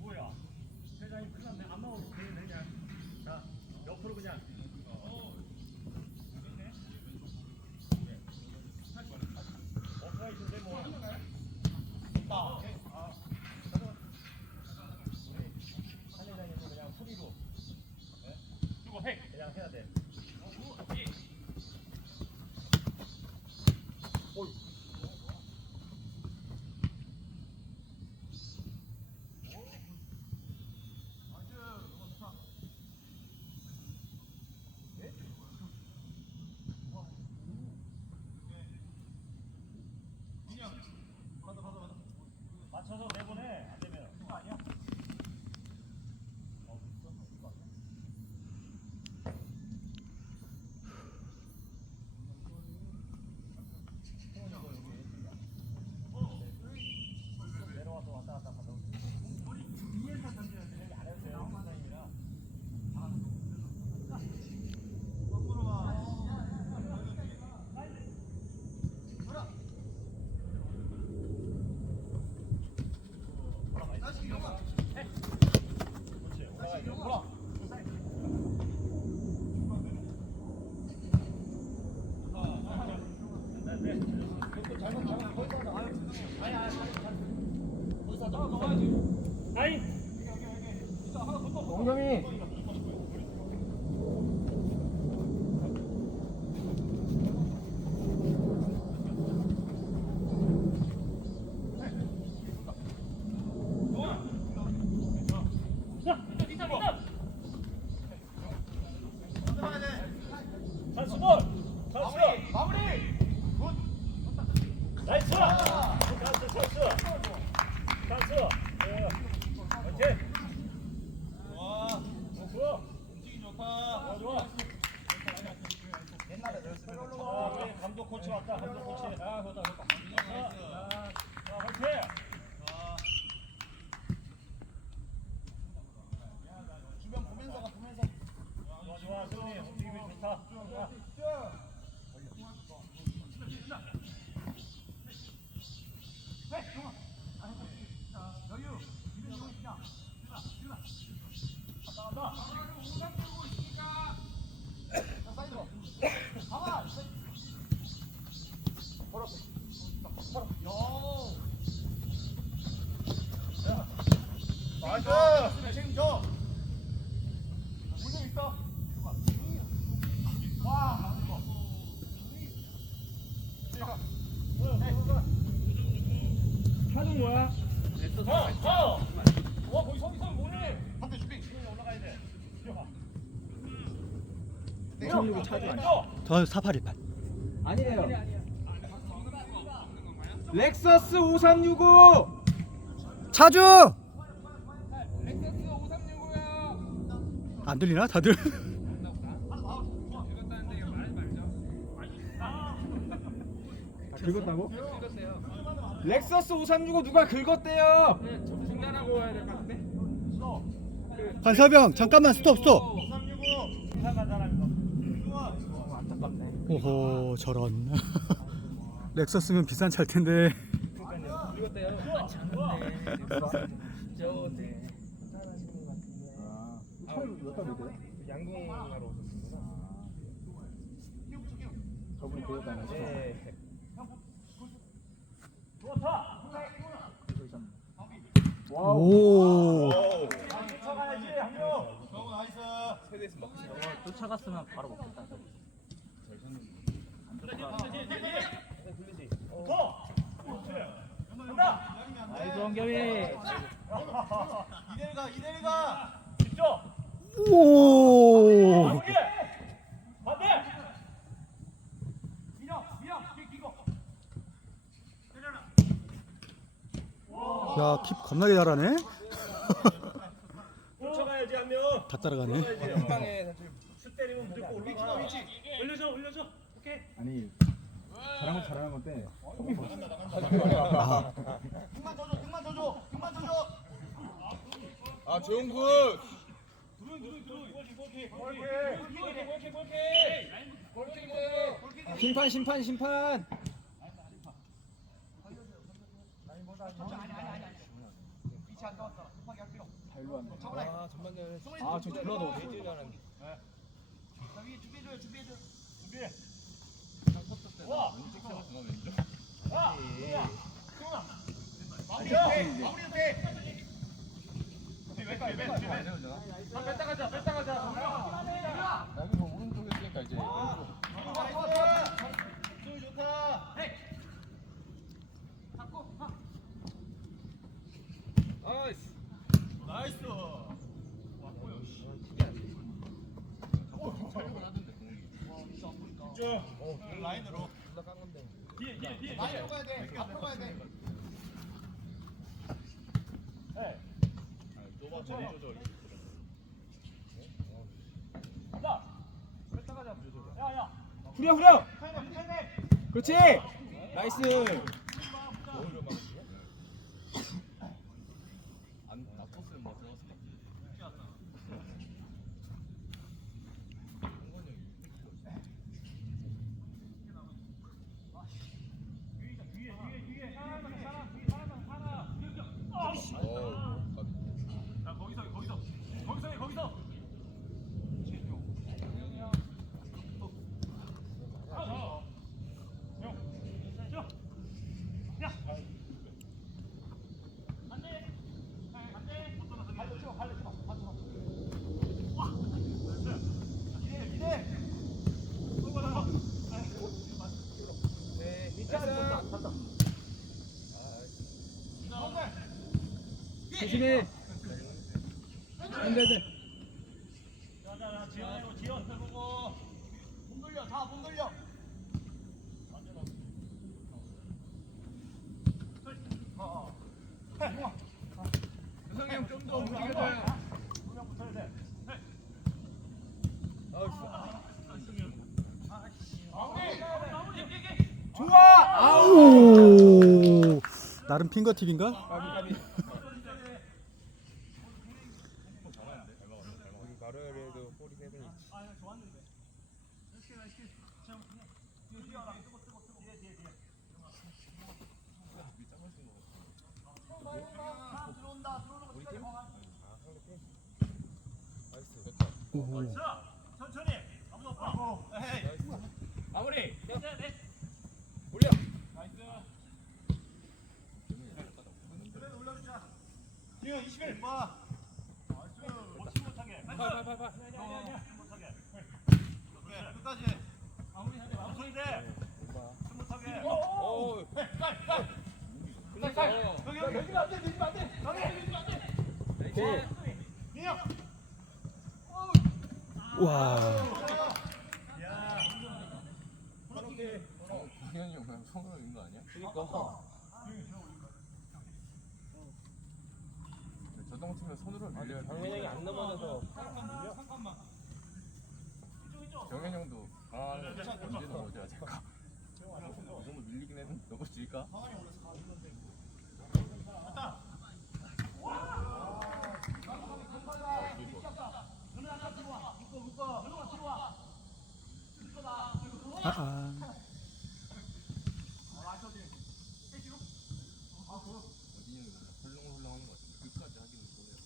뭐야? 회장님 큰일 났네. 안 나오고 그냥. 자, 옆으로 그냥. 아, 그것도 나이스 책임져 문제 있어 와 하는 거야 어, 어! 와, 거기 서기 서기 뭐해? 한대 준비 올라가야 돼. 뛰어가. 우선으로 차지 왼쪽! 저 4818. 아니에요 렉서스 5365 차주! 안 들리나 다들? 긁었다고? 렉서스 5365 누가 긁었대요 관사병 잠깐만 스톱 스톱. 오호 저런. 렉서스면 비싼 차일 텐데. 양궁하러 오셨습니다 저분이 긁었다는 네 좋다. 오. 쳐가야지 한 명. 정우 나이스 쫓아갔으면 바로 먹겠다. 나이스 원겸이 이대일 가 이대일 가 집중. 오. 야 킵 겁나게 잘하네. 쫓아가야지 한 명. 다 따라가네. 슛 때리면 무조건 올라가. 올려줘, 올려줘. 오케이. 아니 잘하면 잘하는 건데 아, 등만 쳐줘 등만 쳐줘 등만 쳐줘 아 조용군 심판 심판 심판 위치 안. 저번에 아 승훈이 아저 준비해. 졸라 더워. 자, 일줄 알았는데. 위에 준비해줘요, 준비해줘. 준비. 와. 마무리 돼, 마무리 돼. 뺐다 가자 가자. 뭐. 어. 라인으로 가야. 네. 야야. 후려 후려. 그렇지. 나이스. 오히려 막. 안 나토스는 뭐 들어갔을 것 같아. 어, 자 거기서 거기서 거기서 해, 거기서. 네, 괜찮아. 조심해. 안 돼 안 돼. 자자자 지연이로 지연 해보고. 몸 돌려, 다몸 돌려. 유성이 형좀더 움직여줘요. 그냥 붙어야 돼. 좋아. 아우 나름 핑거팁인가? 까비 까비. 우리 가로열에도 볼이 세 분이. 들어온다, 들어오는 거 우리 기다려. 팀? 아 상대 팀. 나이스. 됐다. 오. 자 천천히. 아무도 없다. 나이스. 마무리. 네, 네. 올려. 나이스. 지금 21. 봐. 못치 못하게. 팔팔팔팔. 못하게. 그래, 끝까지. 마무리 해야 돼. 마무리 돼. 못하게. 오. 끝났어. 여기, 여기, 여기 안 돼, 밀리면 안 돼. 여기, 안 돼. 그렇지. 민영. 와. 어, 당연히 형 그냥 손으로 있는 거 아니야? 그니까. 치면 손으로 밀려야 돼. 정현 형이 안 넘어져서. 정현 형도 아 언제 넘어져야 될까? 너무 밀리긴 했는데 넘어질까? 아, 아. 어디는 헐렁헐렁한 것 같은데 끝까지 하기는 뭐해요.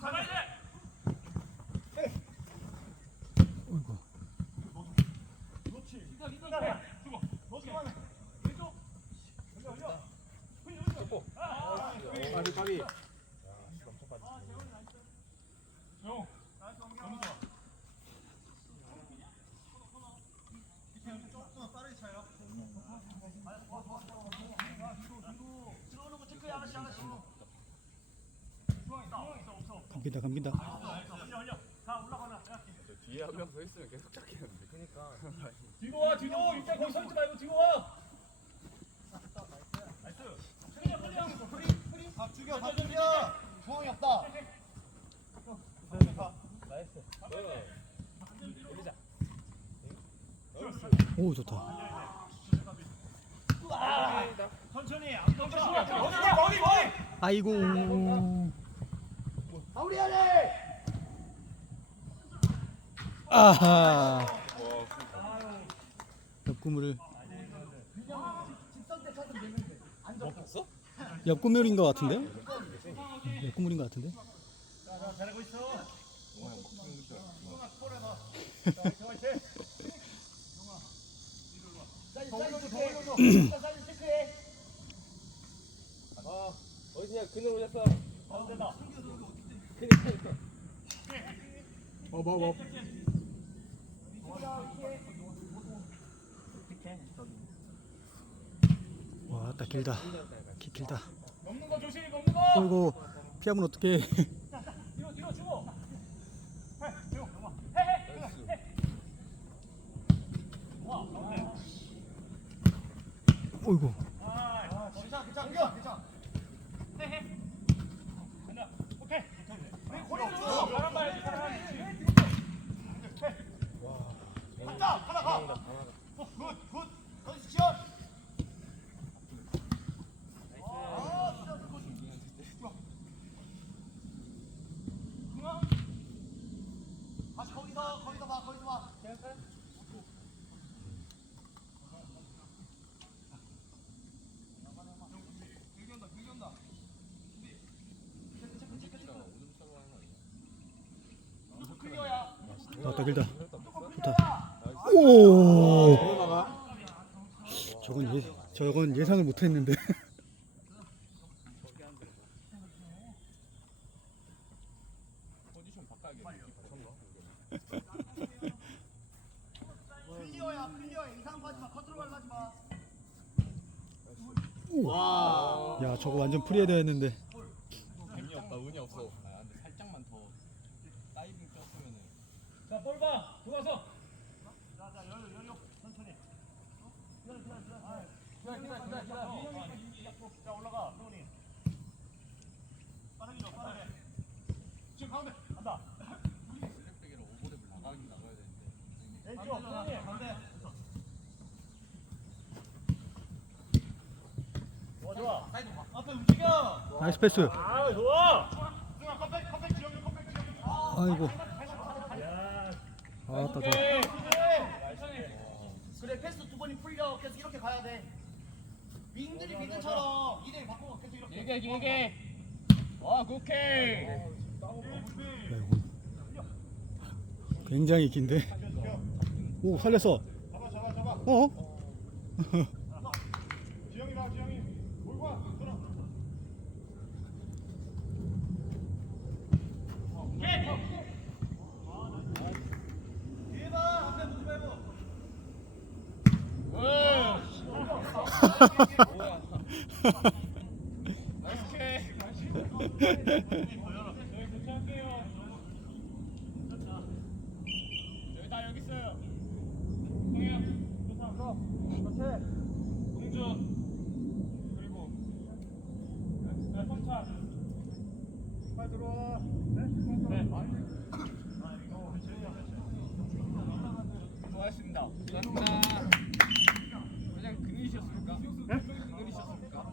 잡아야 돼. 어이구. 그렇지. 이거 이거 해. 주고. 어떻게 하네. 왼쪽. 올려 올려. 훈이 올려. 아, 까비 까비. 용. 너무 좋아. 조금만 빠르게 차요. 들어오는 거 체크해 하나씩 하나씩. 중앙 있다. 중앙 있 어 없어. 감긴다 감긴다. 뒤에 한명서 있으면 계속 잡겠는데. 그니까. 뒤로 와 뒤로. 육대 거기 서 있지 말고 뒤로 와. 나이스. 승리야 빨리 하고 있어. 프리 프리. 다 죽여, 다 죽여. 중앙이 없다. 나이스. 올리자. 오 좋다. 아이고. 아하. 와, 옆구물을? 옆구물인 것 같은데? 옆구물인 것 같은데? 잘하고 있어. 사이즈 체크해 아 어디냐 그늘 올렸어. 가운데다. 와, 딱 길다. 기, 길다. 넘는 거 조심, 넘는 거. 어이구, 피하면 어떡해. 뒤로, 뒤로 주고. 해, 뒤로. 어이구. 괜찮아 간다. 하나 가굿굿 거기서 지연 다시 거기서 거기서 봐 거기서 봐 클리어야 나왔다 길다. 좋다. 오. 저건 예, 저건 예상을 못했는데. 야, 저거 완전 프리헤드 했는데. 재미 없다. 운이 없어. 아 근데 살짝만 더 다이빙 쳤으면은. 자, 볼 봐. 들어와서. 자, 올라가. 성훈이. 빠르게 줘, 빠르게. 지금 가운데. 간다. 슬랙백이라 오버랩을 나가긴 나가야 되는데. 왼쪽, 성훈이. 가운데. 좋아, 좋아. 앞에 움직여 나이스 패스. 아, 좋아. 컴백 컴백 지영이 컴백 지영이 아이고. 야, 아, 따 오케이. 그래 패스 두 번이 풀려 계속 이렇게 가야 돼 윙들이 미드처럼 2대1 바꾸고 계속 이렇게 길게 길게. 와 오케이. 굉장히 긴데. 오, 살렸어. 잡아, 잡아, 잡아. 어? 지영이다, 지영이. 몰고 와. 들어. 뒤에 봐 앞에 보지 말고 나이스 캐. 여기 다 여기 있어요. 공주. 그리 고. 자, 성차. 빨리 들어와. 네? 네. 그냥 그늘이셨습니까? 네? 그늘이셨습니까?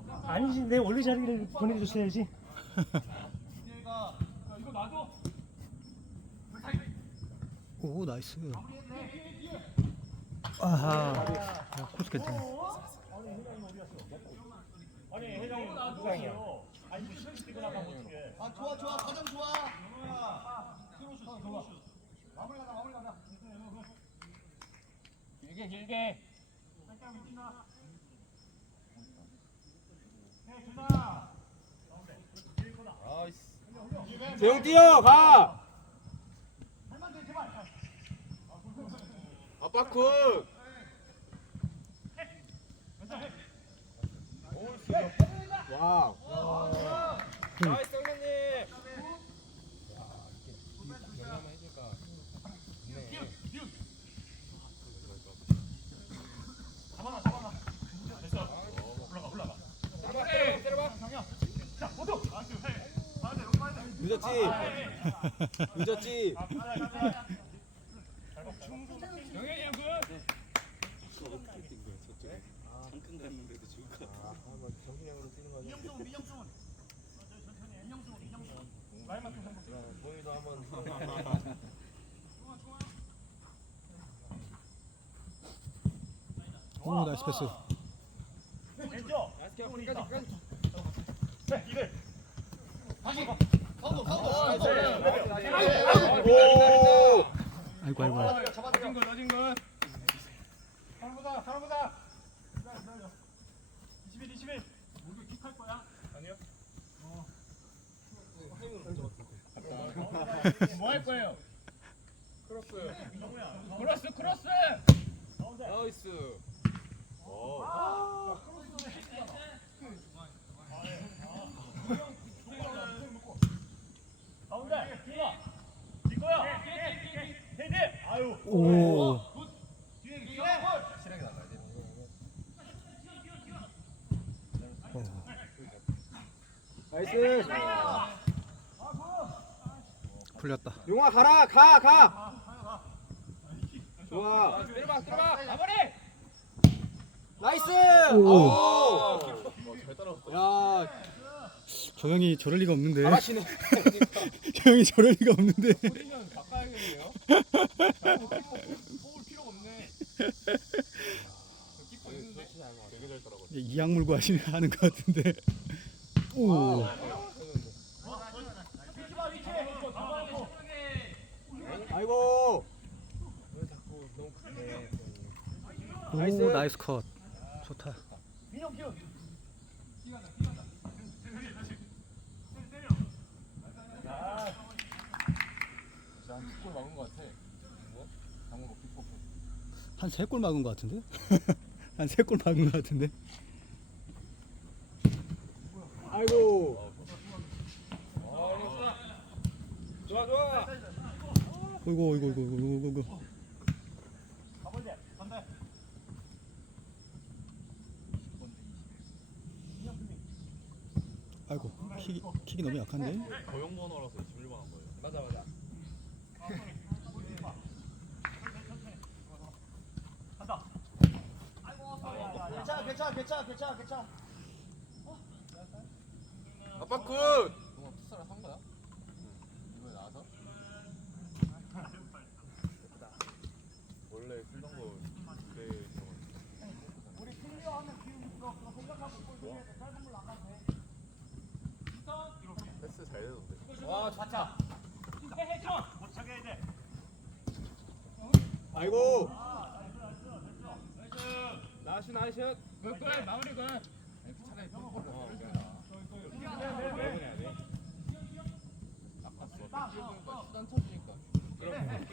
아니지, 내 원래 자리를 보내줬어야지. 뒤에가 이거 놔줘. 오, 나이스. 아하. 야, 코스 괜찮네. 아니, 회장이 누구상이야? 아니, 뭐 시간씩 뛰고 나가면 어떡해. 아 좋아 좋아 과정 좋아 크로스 좋아 마무리 가자 마무리 가자 길게 길게. 나이스. 재영 뛰어 가. 아빠 굿. 와우. 나이스 형님. 영감만 해줄까? 좋네. 잡아놔, 잡아놔. 됐어. 올라가, 올라가. 때려봐, 때려봐. 자, 모두. 늦었지? 늦었지? 영현이 형 굿. 민영승 민영승 민영승 민영승 보이도 한번 오 나이스 패스 왼쪽 끝까지 끝까지 네 이글 다시 카운터 카운터 오 아이고 아이고 잡아야 잡아야 넣어진 거 넣어진 거 사랑보다 사랑보다 21 21 모두 킥할 거야 아니요 뭐할 거예요? 크로스 크로스 크로스 나이스 가운데 준아 네 거야 헤드 아유 오 실하게 나가야 돼 나이스 풀렸다. 용아 가라 가 가. 좋아. 때려봐 때려봐. 가버리! 나이스! 오. 야 저 형이 저럴 리가 없는데. 잘하시네. 저 형이 저럴 리가 없는데. 포지션 바꿔야겠네요. 뽑을 필요가 없네. 키퍼 있는데 되게 잘 따라가 이악 물고 하시는 하는 것 같은데. 오 아이고. 왜 자꾸 너무 크게 오 나이스. 나이스 컷. 좋다. 민영 기운 진짜 한 10골 막은 거 같아 뭐? 당근 거 키퍼 한세 골 막은 것 같은데? 한 세 골 막은 것 같은데? 아이고 좋아 좋아 어 이구 어이구 어이구 어이구 어이구 가운데 반대 아이고 킥이, 킥이 너무 약한데? 고용 번호라서 21번 한 거예요. 맞아 맞아. 간다 괜찮아 괜찮아 괜찮아 괜찮아 괜찮아. 아빠 굿! 동아 풋살을 산 거야? 이번에 나와서? 원래 쓰던 거 그때 우리 클리어 하면 기운 그거 그거 생각하고 골 돌려야 돼 짧은 걸로 안 가도 돼 패스 잘 되던데 와, 좋다. 해줘 못 차게 해야 돼. 아이고. 나이스 나이스. 굿굿. 마무리 차라리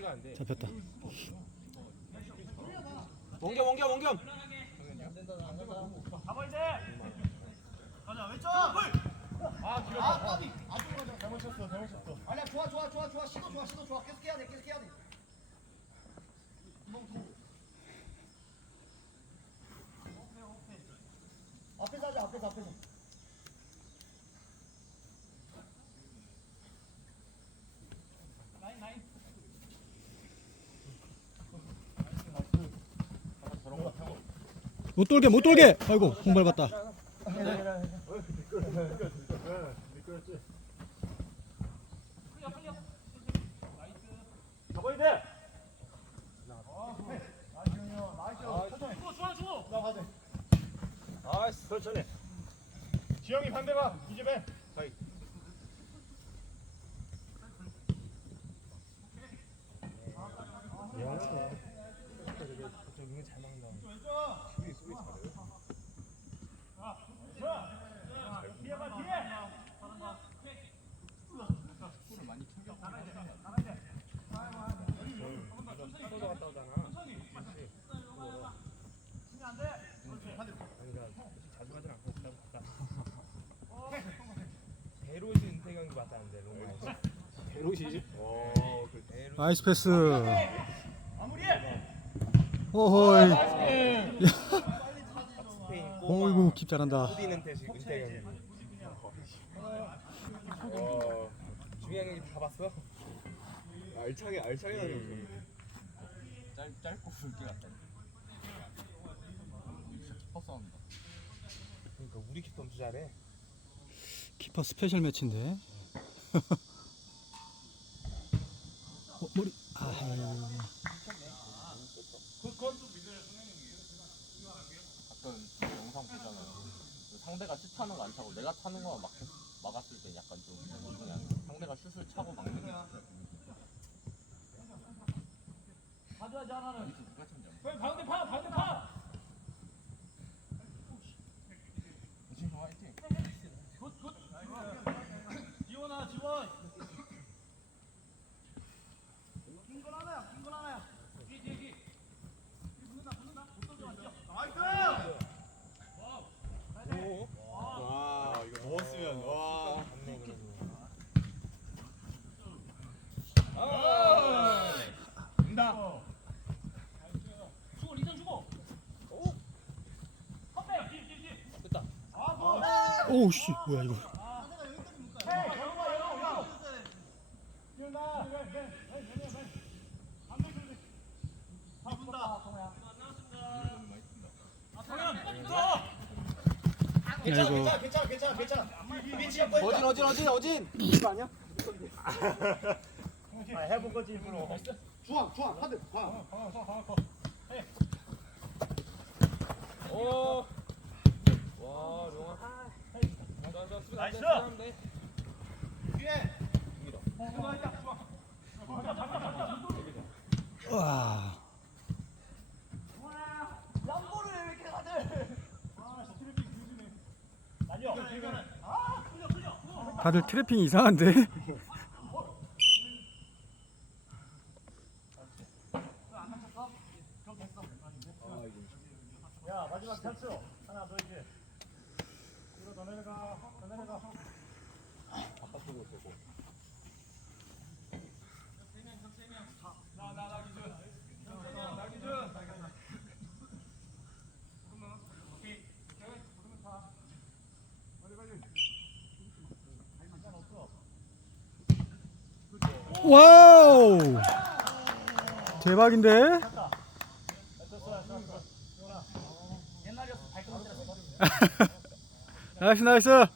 안돼 잡혔다. 멍겸 멍겸 가봐야 돼 가자 왼쪽. 아, 길어. 아, 까비. 아주 맞아. 잘못 쳤어. 잘못 쳤어. 아니야, 좋아, 좋아, 좋아, 좋아. 시도 좋아, 시도 좋아. 계속 해야 돼. 계속 해야 돼. 이번 도. 앞에서 하자. 앞에서 앞에서. 못 돌게 못 돌게 아이고 공 밟았다 가봐야 돼 나이스 천천히 지영이 반대 가 이제배 뒤에 봐 뒤에 골을 많이 챙겼고 대로시 봤다는데 롱마에서 대로시. 어그 대로 나이스 패스. 오호이. 스페인 꼬마 어이구 킵 잘한다. 은퇴식 은퇴경기 어. 중요한 경기 다 봤어? 알차게 알차게 다녔어 짧, 짧고 굵게 키퍼 싸움이다. 그러니까 우리 킥도 엄청 잘해. 키퍼 스페셜 매치인데 어, 머리. 아. 아까 그 영상 보잖아요. 그 상대가 슛 타는 거 안 차고 내가 타는 거막 막았을 때 약간 좀 그냥 상대가 슛을 차고 막는 게. 가져야지 하나는. 누가 참냐? 가운데 파, 가운데 파. 아, 성현, 붙어. 괜찮아. 괜찮아 괜찮아 괜찮아 잡고 어진 어진 어진 어진. 이거 아니야? 아, 해본 거지, 일부러. 중앙 중앙 하드 가 강화, 강화, 강화, 강화. 헤이. 오. 와, 용아. 자, 자, 수비 나이스! 나이스. 돼. 뒤에 들어가 있다, 들어가. 잡자, 잡자, 잡자. 와 람보를 왜 이렇게 다들 아, 저 트래픽 유지네. 날려. 아, 풀려, 풀려. 다들 트래핑이 이상한데 야, 마지막 찬스. 하나 더 이제. 이거 더 내려가, 더 내려가. 바깥쪽으로 빼고 나, 나, 나 기준. 나 기준. 오케이. 그러면 다. 빨리, 빨리. 시간 없어. 와우 대박인데. 나이스 나이스